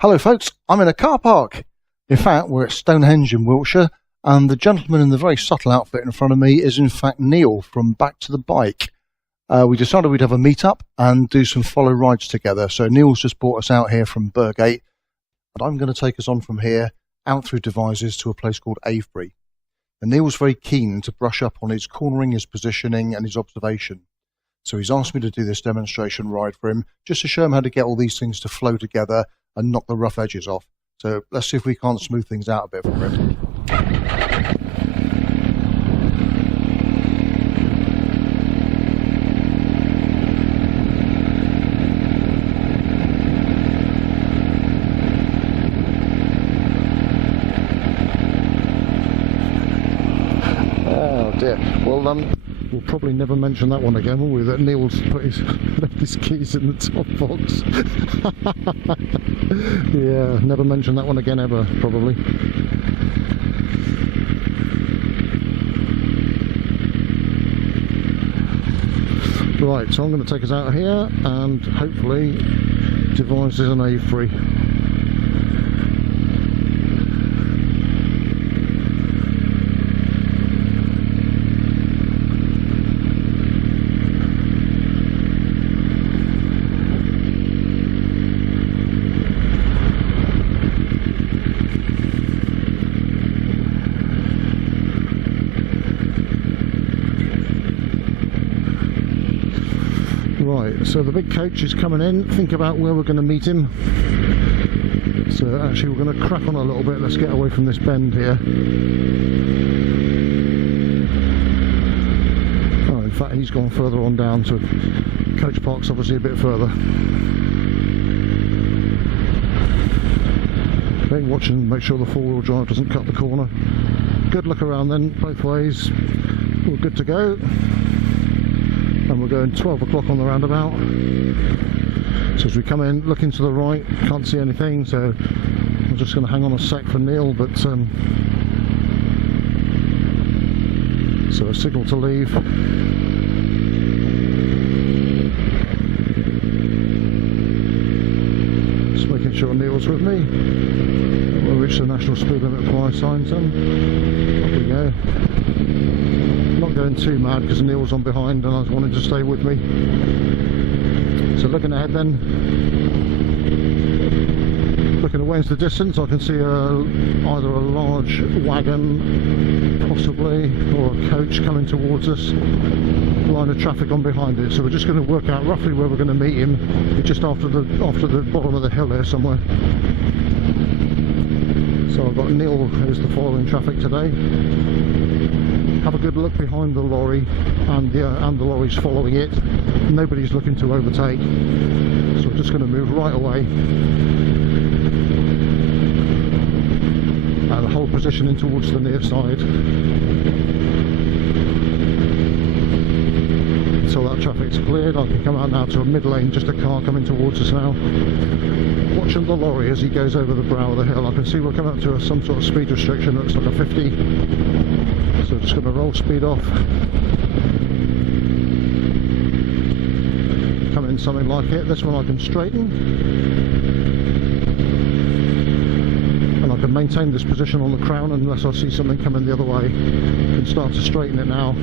Hello folks, I'm in a car park. In fact, we're at Stonehenge in Wiltshire, and the gentleman in the very subtle outfit in front of me is in fact Neil from Back to the Bike. We decided we'd have a meet-up and do some follow rides together. So Neil's just brought us out here from Burgate, and I'm going to take us on from here, out through Devizes to a place called Avebury. And Neil's very keen to brush up on his cornering, his positioning and his observation. So he's asked me to do this demonstration ride for him, just to show him how to get all these things to flow together and knock the rough edges off. So let's see if we can't smooth things out a bit for him. Oh dear. Well, we'll probably never mention that one again, will we? That Neil's put his keys in the top box. Yeah, never mention that one again ever, probably. Right, so I'm going to take us out here and hopefully Devizes and Avebury. Right, so the big coach is coming in. Think about where we're going to meet him. So actually we're going to crack on a little bit. Let's get away from this bend here. Oh, in fact he's gone further on down to coach park's obviously a bit further. Okay, watching, make sure the four-wheel drive doesn't cut the corner. Good look around then, both ways. We're good to go. And we're going 12 o'clock on the roundabout. So as we come in, looking to the right, can't see anything, so I'm just going to hang on a sec for Neil, but so a signal to leave. Just making sure Neil's with me. We'll reach the national speed limit fly signs then. Off we go. Not going too mad because Neil's on behind and I was wanting to stay with me. So looking ahead then, looking away into the distance, I can see either a large wagon possibly or a coach coming towards us, line of traffic on behind it. So we're just going to work out roughly where we're going to meet him. We're just after the bottom of the hill here somewhere. So I've got Neil who's the following traffic today. Have a good look behind the lorry, and the lorry's following it. Nobody's looking to overtake, so we're just going to move right away and hold position in towards the near side until that traffic's cleared. I can come out now to a mid lane, just a car coming towards us now. Watching the lorry as he goes over the brow of the hill. I can see we're coming up to some sort of speed restriction. Looks like a 50. So just going to roll speed off. Come in something like it. This one I can straighten. And I can maintain this position on the crown unless I see something coming the other way. I can start to straighten it now.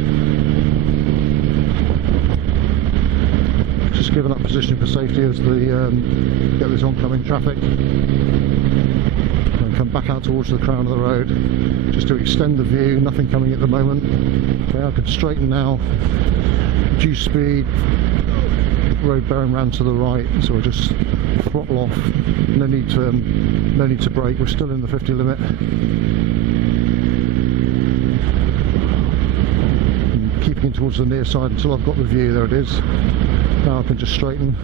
Just giving up position for safety as the get this oncoming traffic. And come back out towards the crown of the road, just to extend the view. Nothing coming at the moment. Okay, I can straighten now, reduce speed, road bearing round to the right, so we'll just throttle off. No need to brake. We're still in the 50 limit. And keeping towards the near side until I've got the view. There it is. Now I can just straighten.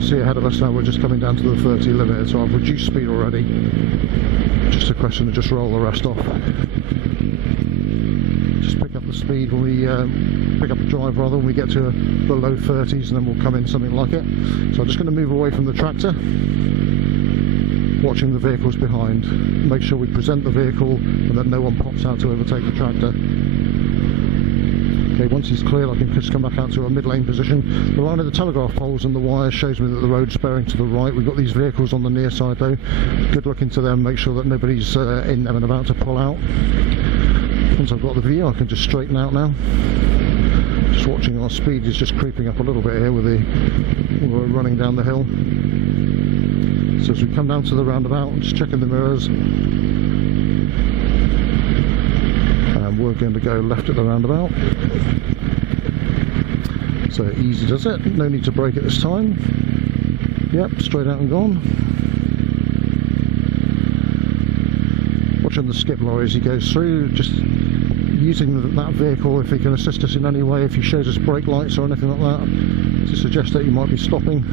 See ahead of us now, we're just coming down to the 30 limit, so I've reduced speed already. Just a question of just roll the rest off. Just pick up the speed when we pick up the drive rather when we get to the low 30s, and then we'll come in something like it. So I'm just going to move away from the tractor, watching the vehicles behind. Make sure we present the vehicle and that no one pops out to overtake the tractor. Okay, once he's clear, I can just come back out to a mid-lane position. The line of the telegraph poles and the wire shows me that the road's bearing to the right. We've got these vehicles on the near side though. Good look into them, make sure that nobody's in them and about to pull out. Once I've got the view, I can just straighten out now. Just watching our speed is just creeping up a little bit here with we're running down the hill. So as we come down to the roundabout, just checking the mirrors. We're going to go left at the roundabout. So easy does it, no need to brake at this time. Yep, straight out and gone. Watching the skip lorry as he goes through, just using that vehicle if he can assist us in any way, if he shows us brake lights or anything like that, to suggest that he might be stopping.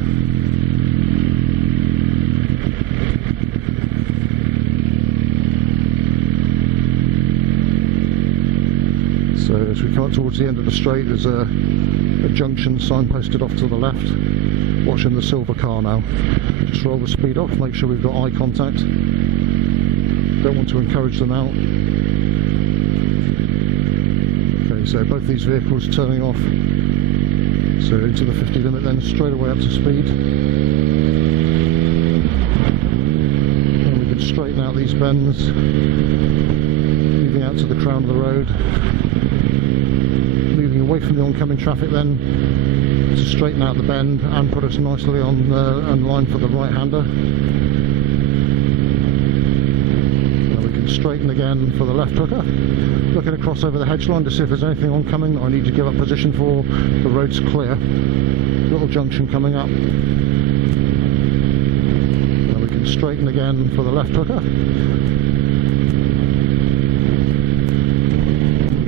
So as we come up towards the end of the straight, there's a junction signposted off to the left. Watching the silver car now. Just roll the speed off, make sure we've got eye contact. Don't want to encourage them out. Okay, so both these vehicles turning off. So into the 50 limit then, straight away up to speed. And we can straighten out these bends. Moving out to the crown of the road. Moving away from the oncoming traffic then to straighten out the bend and put us nicely on line for the right-hander. Now we can straighten again for the left hooker. Looking across over the hedge line to see if there's anything oncoming that I need to give up position for. The road's clear. Little junction coming up. Now we can straighten again for the left hooker.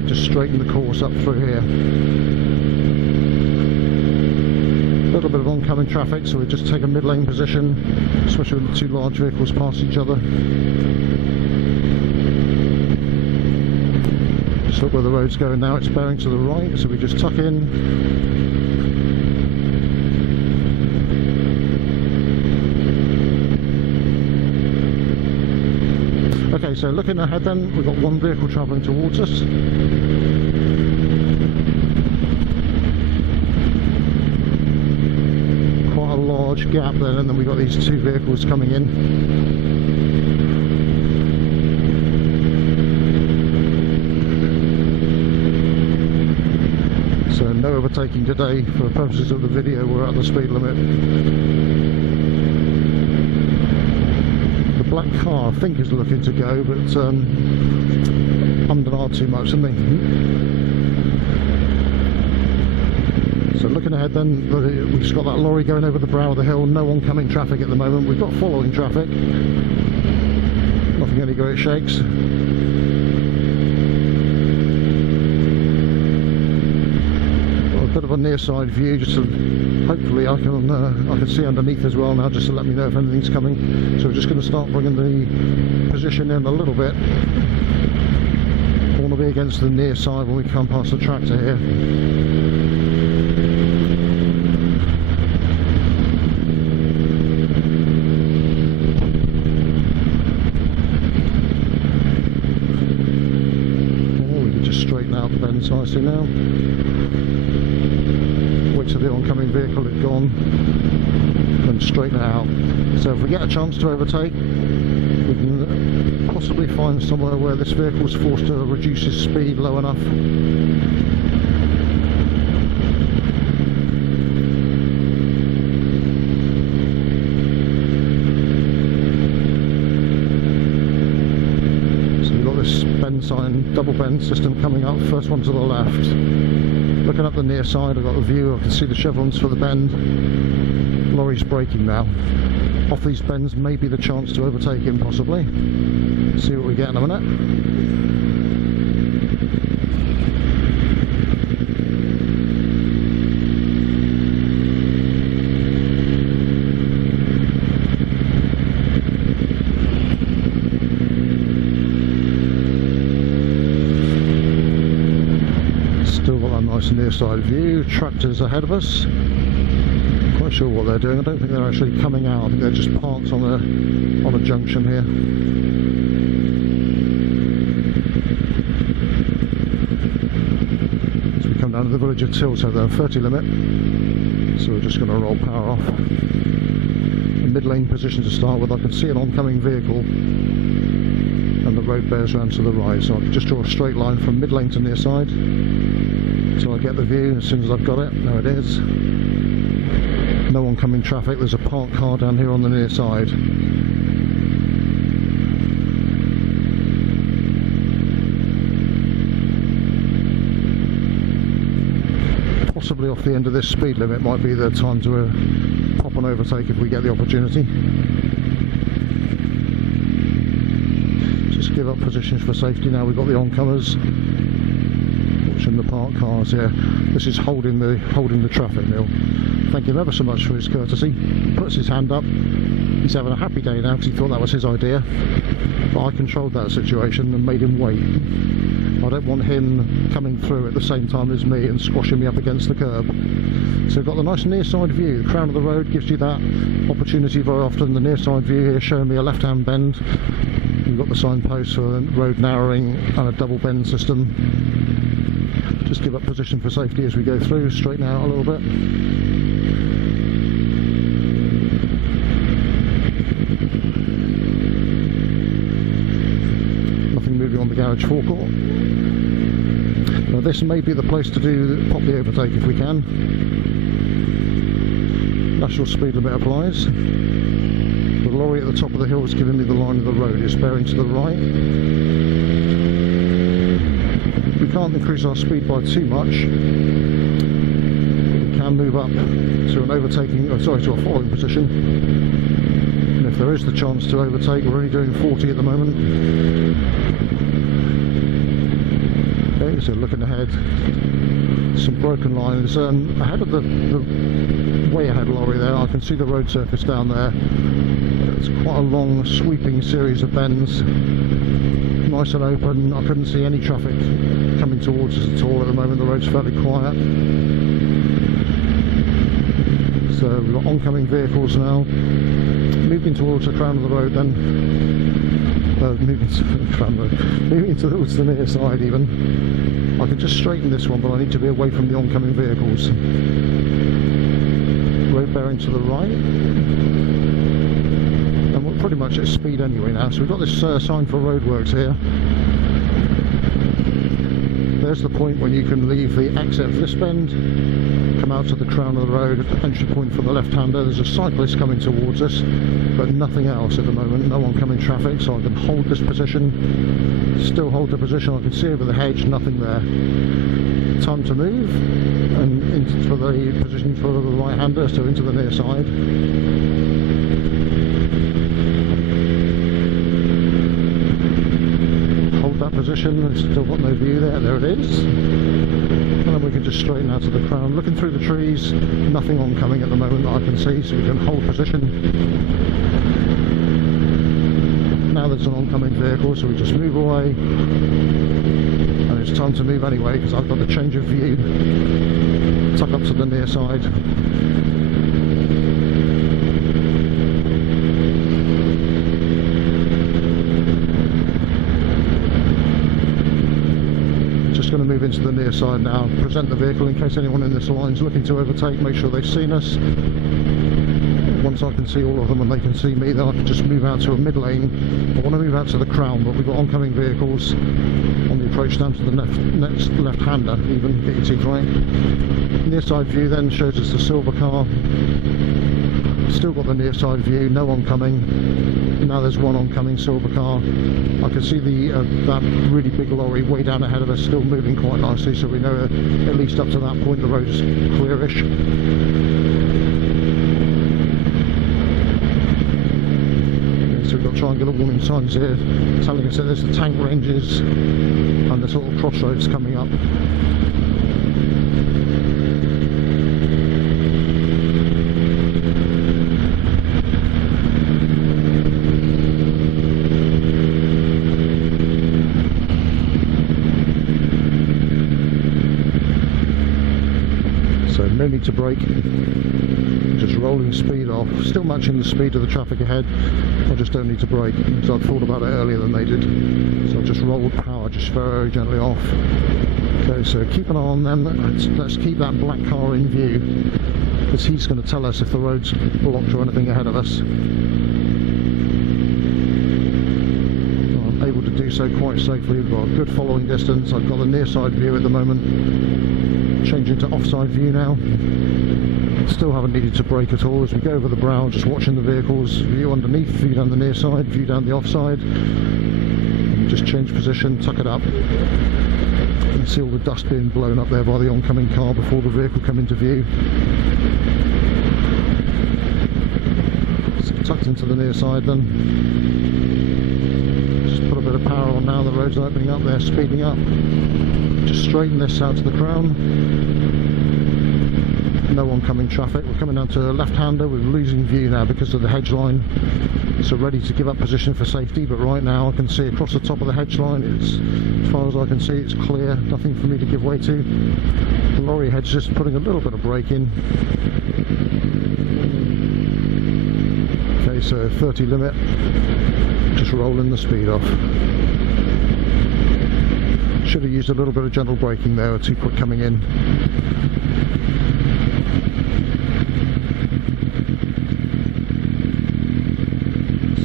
Just straighten the course up through here. A little bit of oncoming traffic, so we just take a mid-lane position, especially when the two large vehicles pass each other. Just look where the road's going now, it's bearing to the right, so we just tuck in. Okay, so looking ahead then, we've got one vehicle travelling towards us. Quite a large gap then, and then we've got these two vehicles coming in. So no overtaking today. For the purposes of the video, we're at the speed limit. Black car I think is looking to go, but I'm not too much, isn't he? So looking ahead then, we've just got that lorry going over the brow of the hill, no oncoming traffic at the moment. We've got following traffic, nothing any great shakes. Bit of a near side view, just to hopefully I can see underneath as well now, just to let me know if anything's coming. So we're just going to start bringing the position in a little bit. I want to be against the near side when we come past the tractor here. Oh, we can just straighten out the bends nicely now. To the oncoming vehicle had gone, and straighten it out. So if we get a chance to overtake, we can possibly find somewhere where this vehicle's forced to reduce his speed low enough. So we've got this bend sign, double bend system coming up, first one to the left. Looking up the near side, I've got the view, I can see the chevrons for the bend. Lorry's braking now. Off these bends, maybe the chance to overtake him possibly. See what we get in a minute. Still got that nice near side view. Tractors ahead of us. Quite sure what they're doing. I don't think they're actually coming out. I think they're just parked on a junction here. As we come the village of Tilts have their 30 limit, so we're just going to roll power off. The mid-lane position to start with. I can see an oncoming vehicle and the road bears around to the right, so I can just draw a straight line from mid-lane to near side until I get the view. As soon as I've got it, there it is. No oncoming traffic. There's a parked car down here on the near side. Possibly off the end of this speed limit might be the time to pop and overtake if we get the opportunity. Just give up positions for safety now. We've got the oncomers watching the parked cars here. This is holding the traffic, Neil. Thank him ever so much for his courtesy. He puts his hand up. He's having a happy day now because he thought that was his idea, but I controlled that situation and made him wait. I don't want him coming through at the same time as me and squashing me up against the curb. So we've got the nice near side view. The crown of the road gives you that opportunity very often. The near side view here showing me a left hand bend. We've got the signpost for road narrowing and a double bend system. Just give up position for safety as we go through, straighten out a little bit. Nothing moving on the garage forecourt. Now this may be the place to pop the overtake if we can. National speed limit applies. The lorry at the top of the hill is giving me the line of the road. It's bearing to the right. We can't increase our speed by too much. We can move up to an overtaking, to a following position. And if there is the chance to overtake, we're only doing 40 at the moment. Okay, so looking ahead, some broken lines. Ahead of the way ahead lorry there, I can see the road surface down there. It's quite a long sweeping series of bends. Nice and open. I couldn't see any traffic coming towards us at all at the moment. The road's fairly quiet. So we've got oncoming vehicles now. Moving towards the crown of the road then. Moving towards the near side even. I can just straighten this one, but I need to be away from the oncoming vehicles. Road bearing to the right. And we're pretty much at speed anyway now. So we've got this sign for Roadworks here. There's the point when you can leave the exit of this bend, come out to the crown of the road, entry point for the left-hander. There's a cyclist coming towards us, but nothing else at the moment. No oncoming traffic, so I can hold this position, still hold the position. I can see over the hedge, nothing there. Time to move, and for the position for the right-hander, so into the near side. Hold that position. It's still got no view there. There it is. And then we can just straighten out to the crown. Looking through the trees, nothing oncoming at the moment that I can see, so we can hold position. Now there's an oncoming vehicle, so we just move away. And it's time to move anyway, because I've got the change of view. Tuck up to the near side. Going to move into the near side now, present the vehicle in case anyone in this line is looking to overtake, make sure they've seen us. Once I can see all of them and they can see me, then I can just move out to a mid lane. I want to move out to the crown, but we've got oncoming vehicles on the approach down to the next left-hander, even, get your teeth right. Near side view then shows us the silver car. Still got the near side view, no oncoming. Now there's one oncoming silver car. I can see that really big lorry way down ahead of us, still moving quite nicely, so we know at least up to that point the road is clearish. Okay, so we've got triangular warning signs here telling us that there's the tank ranges and there's little crossroads coming up. So no need to brake, just rolling speed off, still matching the speed of the traffic ahead. I just don't need to brake because I thought about it earlier than they did, so I just rolled power just very gently off. Okay, so keep an eye on them. Let's keep that black car in view, because he's going to tell us if the road's blocked or anything ahead of us. I'm able to do so quite safely. We've got a good following distance. I've got the near side view at the moment. Changing to offside view now. Still haven't needed to brake at all as we go over the brow, just watching the vehicles. View underneath, view down the near side, view down the offside. And just change position, tuck it up. You can see all the dust being blown up there by the oncoming car before the vehicle come into view. So tucked into the near side then. Just put a bit of power on now, the road's opening up, they're speeding up. Just straighten this out to the crown. No oncoming traffic. We're coming down to a left-hander. We're losing view now because of the hedge line. So ready to give up position for safety, but right now I can see across the top of the hedge line, it's, as far as I can see, it's clear, nothing for me to give way to. The lorry head's just putting a little bit of brake in. Okay, so 30 limit, just rolling the speed off. Should have used a little bit of gentle braking there, too quick coming in.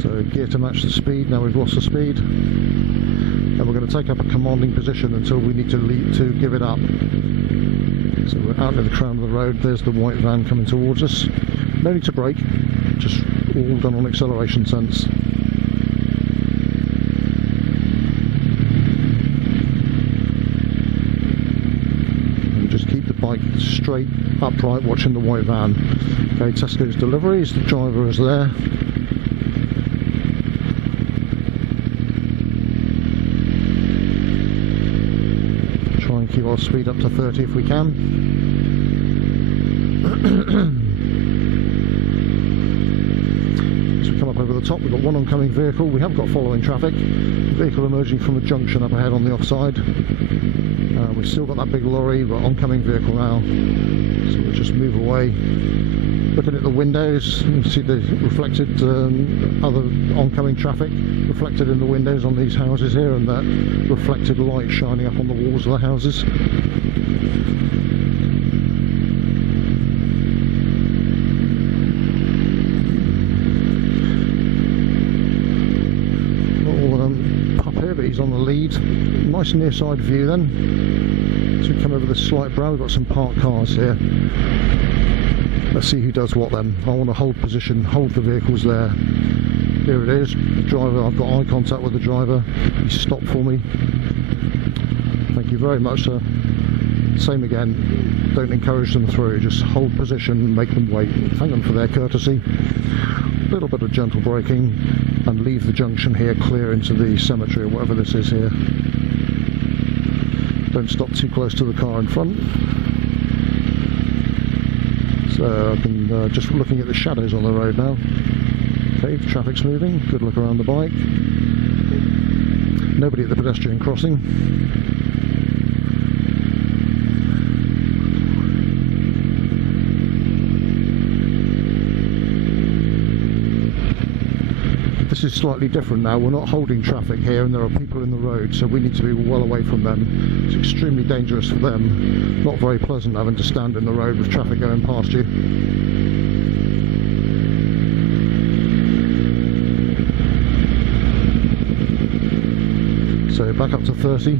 So gear to match the speed, now we've lost the speed. And we're going to take up a commanding position until we need to leave to give it up. So we're out near the crown of the road, there's the white van coming towards us. No need to brake, just all done on acceleration sense. Bike straight upright, watching the white van. Okay, Tesco's deliveries, the driver is there. Try and keep our speed up to 30 if we can. As we come up over the top, we've got one oncoming vehicle. We have got following traffic. Vehicle emerging from a junction up ahead on the offside. We've still got that big lorry, but oncoming vehicle now. So we'll just move away. Looking at the windows, you can see the reflected other oncoming traffic reflected in the windows on these houses here, and that reflected light shining up on the walls of the houses. Up here, but he's on the lead. Nice near side view then. As we come over the slight brow, we've got some parked cars here. Let's see who does what then. I want to hold position, hold the vehicles there. Here it is. The driver, I've got eye contact with the driver. He stopped for me. Thank you very much, sir. Same again. Don't encourage them through. Just hold position, make them wait. Thank them for their courtesy. A little bit of gentle braking, and leave the junction here clear into the cemetery or whatever this is here. Don't stop too close to the car in front. So I can just looking at the shadows on the road now. Okay, the traffic's moving. Good look around the bike. Nobody at the pedestrian crossing. This is slightly different now. We're not holding traffic here, and there are people in the road, so we need to be well away from them. It's extremely dangerous for them. Not very pleasant having to stand in the road with traffic going past you. So back up to 30.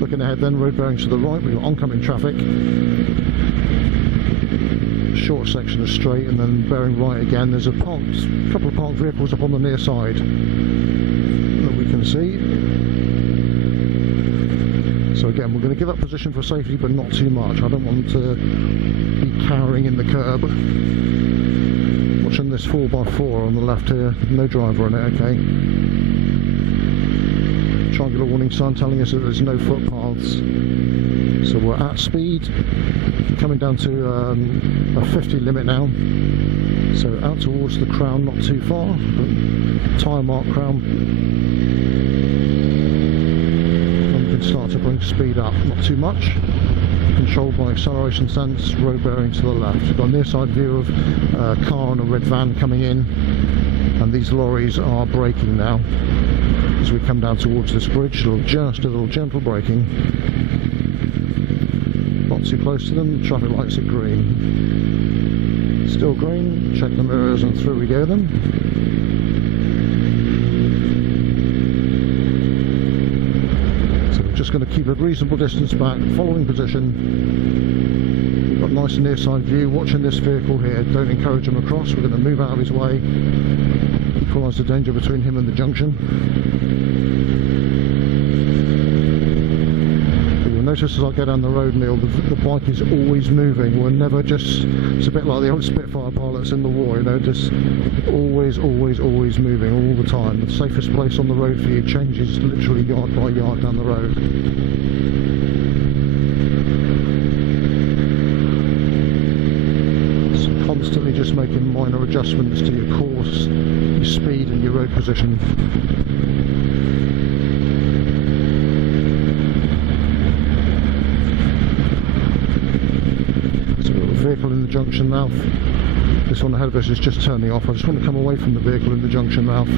Looking ahead then, road bearings to the right, we've got oncoming traffic. Short section of straight, and then bearing right again. There's a couple of parked vehicles up on the near side that we can see. So again, we're going to give up position for safety, but not too much. I don't want to be cowering in the curb. Watching this 4x4 on the left here, no driver on it, okay. Triangular warning sign telling us that there's no footpaths. So we're at speed, coming down to a 50 limit now. So out towards the crown, not too far, but tyre mark crown. And we can start to bring speed up, not too much. Controlled by acceleration sense, road bearing to the left. We've got a near side view of a car and a red van coming in, and these lorries are braking now. As we come down towards this bridge, just a little gentle braking. Not too close to them, traffic lights are green. Still green, check the mirrors and through we go then. So we're just going to keep a reasonable distance back, following position. We've got a nice near side view, watching this vehicle here. Don't encourage him across, we're going to move out of his way. Equalise the danger between him and the junction. Notice as I go down the road, Neil, the bike is always moving. We're never just, it's a bit like the old Spitfire pilots in the war, you know, just always moving all the time. The safest place on the road for you changes literally yard by yard down the road. So constantly just making minor adjustments to your course, your speed and your road position. Vehicle in the junction mouth. This one ahead of us is just turning off. I just want to come away from the vehicle in the junction mouth.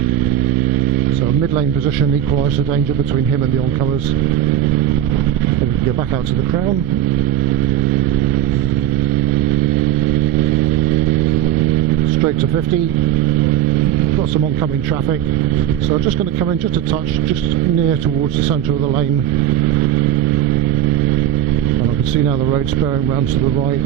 So a mid-lane position, equalise the danger between him and the oncomers. Then we can go back out to the crown. Straight to 50. Got some oncoming traffic. So I'm just going to come in just a touch, just near towards the centre of the lane. And I can see now the road spurring round to the right.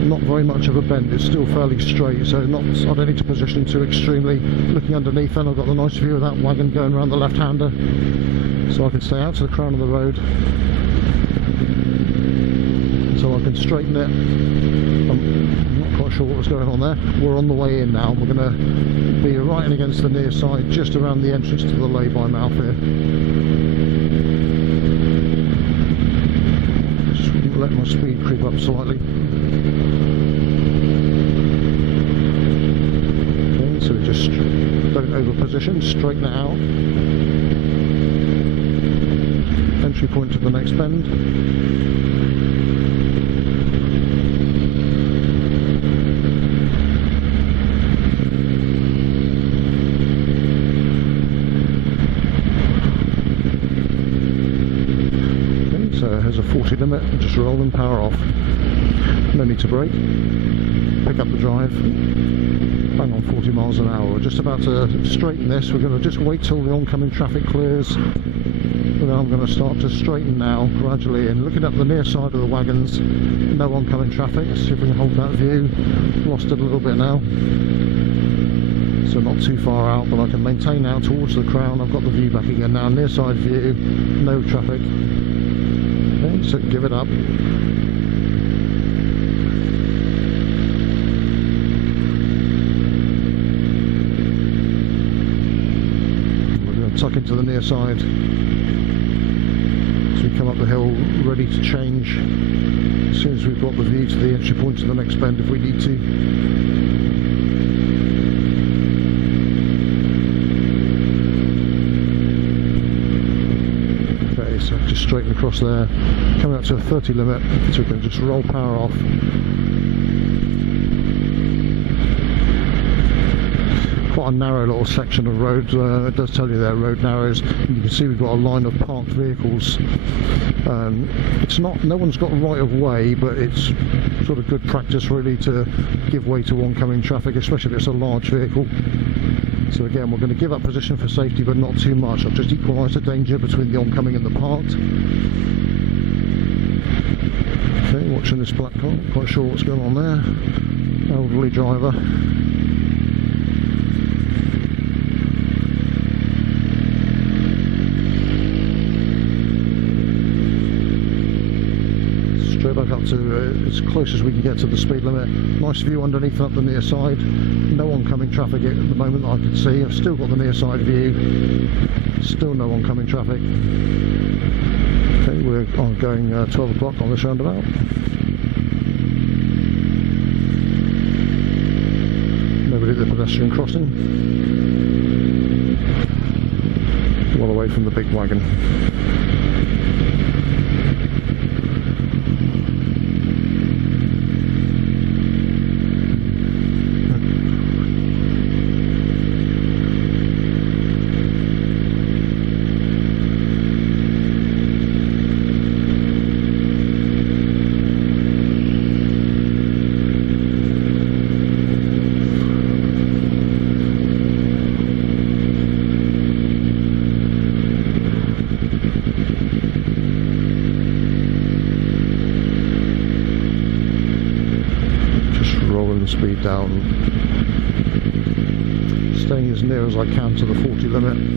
Not very much of a bend, it's still fairly straight, so I don't need to position too extremely. Looking underneath then I've got the nice view of that wagon going around the left-hander, so I can stay out to the crown of the road, so I can straighten it. I'm not quite sure what was going on there. We're on the way in now, we're going to be right in against the near side, just around the entrance to the lay-by mouth here. Just let my speed creep up slightly. So we just don't over position, straighten it out. Entry point to the next bend. Okay, so here's a 40 limit, just roll and power off. No need to brake. Pick up the drive. Bang on 40 miles an hour. We're just about to straighten this. We're going to just wait till the oncoming traffic clears. And then I'm going to start to straighten now, gradually, and looking up the near side of the wagons. No oncoming traffic. Let's see if we can hold that view. Lost it a little bit now. So not too far out, but I can maintain now towards the crown. I've got the view back again now. Near side view. No traffic. Okay, so give it up. Tuck into the near side as we come up the hill, ready to change as soon as we've got the view to the entry point to the next bend if we need to. Okay, so just straighten across there, coming up to a 30 limit, so we can just roll power off. Quite a narrow little section of road. It does tell you there road narrows, and you can see we've got a line of parked vehicles. It's not, no one's got right of way, but it's sort of good practice really to give way to oncoming traffic, especially if it's a large vehicle. So again, we're going to give up position for safety, but not too much. I've just equalised the danger between the oncoming and the parked. Okay, watching this black car, not quite sure what's going on there. Elderly driver. Straight back up to as close as we can get to the speed limit. Nice view underneath up the near side. No oncoming traffic at the moment that I can see. I've still got the near side view. Still no oncoming traffic. Okay, we're going 12 o'clock on this roundabout. Nobody at the pedestrian crossing. Well away from the big wagon. speed down, staying as near as I can to the 40 limit.